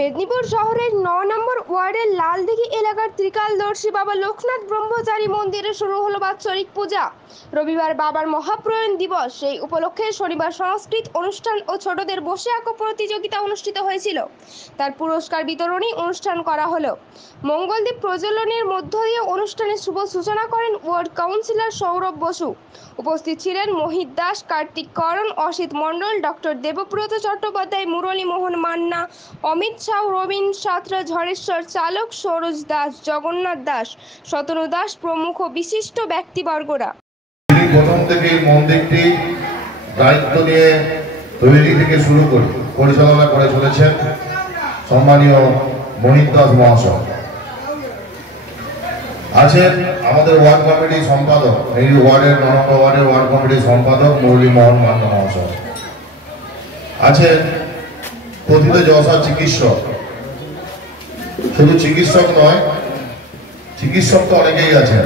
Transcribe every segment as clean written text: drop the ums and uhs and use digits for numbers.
মেদিনীপুর শহরের ৯ নম্বর ওয়ার্ডের লালদিঘি এলাকার ত্রিকালদর্শী বাবা লোকনাথ ব্রহ্মচারী মন্দিরে শুরু হলো বাৎসরিক পূজা। রবিবার বাবার মহাপ্রয়াণ দিবস, সেই উপলক্ষে শনিবার সংস্কৃত অনুষ্ঠান ও ছোটদের বসে আঁকো প্রতিযোগিতা অনুষ্ঠিত হয়েছিল। তার পুরস্কার বিতরণী অনুষ্ঠান করা হলো। মঙ্গলদ্বীপ প্রজ্বলনের মধ্য দিয়ে অনুষ্ঠানের শুভ সূচনা করেন ওয়ার্ড কাউন্সিলর সৌরভ বসু। উপস্থিত ছিলেন মোহিত দাস, কার্তিক করণ, অসিত মণ্ডল, ডক্টর দেবব্রত চট্টোপাধ্যায়, মুরলী মোহন মান্না, অমিত সাউ, রবীন সাঁতরা, ঝড়েশ্বর চালক, সরোজ দাস, জগন্নাথ দাস, শতনু দাস প্রমুখ বিশিষ্ট ব্যক্তিবর্গরা। প্রথম থেকে মন্দিরটি দায়িত্ব নিয়ে তৈরি থেকে শুরু করে পরিচালনা করে চলেছেন সম্মানীয় মোহিত দাস মহাশয়। আছেন আমাদের ওয়ার্ড কমিটির সম্পাদক, এই ওয়ার্ডের ৯ নম্বর ওয়ার্ডের ওয়ার্ড কমিটির সম্পাদক মুরলী মোহন মান্না মহাশয়। আছেন কথিত যশা চিকিৎসক, শুধু চিকিৎসক নয়, চিকিৎসক তো অনেকেই আছেন,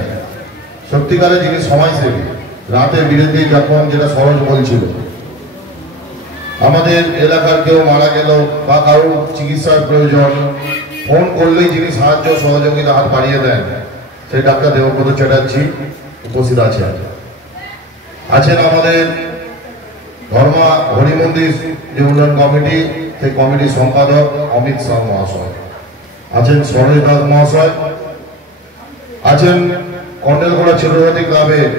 সত্যিকারে যিনি সমাজসেবী। রাতে বিরতি যখন যেটা সরোজ বলছিল, আমাদের এলাকার কেউ মারা গেল বা কারোর চিকিৎসার প্রয়োজন, ফোন করলেই যিনি সাহায্য সহযোগিতা হাত বাড়িয়ে দেন, সেই ডাক্তার দেবব্রত চ্যাটার্জি উপস্থিত আছেন। আছেন আমাদের ধর্মা হরি মন্দির যে উন্নয়ন কমিটি, সেই কমিটির সম্পাদক অমিত শাহ মহাশয়। আছেন সরোজ দাস মহাশয়। আছেন কন্ডেলগোড়া চিরবর্তী ক্লাবের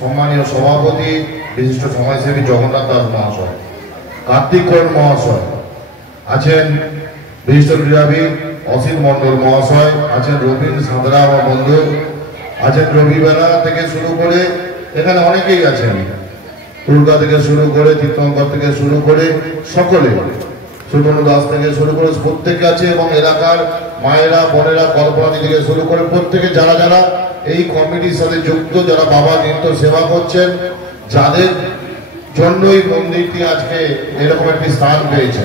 সম্মানীয় সভাপতি বিশিষ্ট সমাজসেবী জগন্নাথ দাস মহাশয়, কার্তিক করণ মহাশয়। আছেন বিশিষ্ট ক্রীড়াবিদ অসিত মণ্ডল মহাশয়। আছেন রবীন সাঁতরা আমার বন্ধু। আছেন রবিবেলা থেকে শুরু করে এখানে অনেকেই আছেন, দুর্গা থেকে শুরু করে তীর্থঙ্কর থেকে শুরু করে সকলে, সুতনু দাস থেকে শুরু করে প্রত্যেকে আছে, এবং এলাকার মায়েরা বোনেরা কল্পনা থেকে শুরু করে প্রত্যেকে যারা যারা এই কমিটির সাথে যুক্ত, যারা বাবার নিত্য সেবা করছেন, যাদের জন্যই মন্দিরটি আজকে এরকম একটি স্থান পেয়েছে,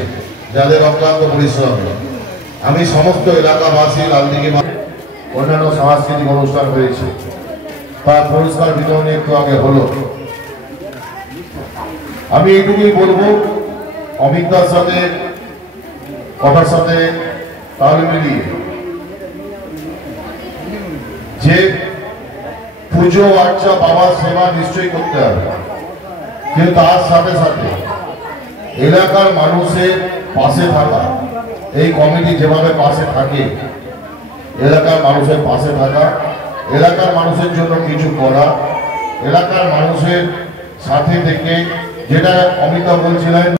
যাদের অক্লান্ত পরিশ্রম। আমি সমস্ত এলাকাবাসী লালদিঘি অন্যান্য সাংস্কৃতিক অনুষ্ঠান হয়েছে, তার পুরস্কার বিতরণী একটু আগে হলো। আমি এইটুকুই বলবো, অমিত দার সাথে কথার সাথে তাল মিলিয়ে যে পুজো আর্চা বাবার সেবা নিশ্চয়ই করতে হবে, কিন্তু তার সাথে সাথে এলাকার মানুষের পাশে থাকা, এই কমিটি যেভাবে পাশে থাকে, এলাকার মানুষের পাশে থাকা, এলাকার মানুষের জন্য কিছু করা, এলাকার মানুষের সাথে থেকে, যেটা অমিতা বলছিলেন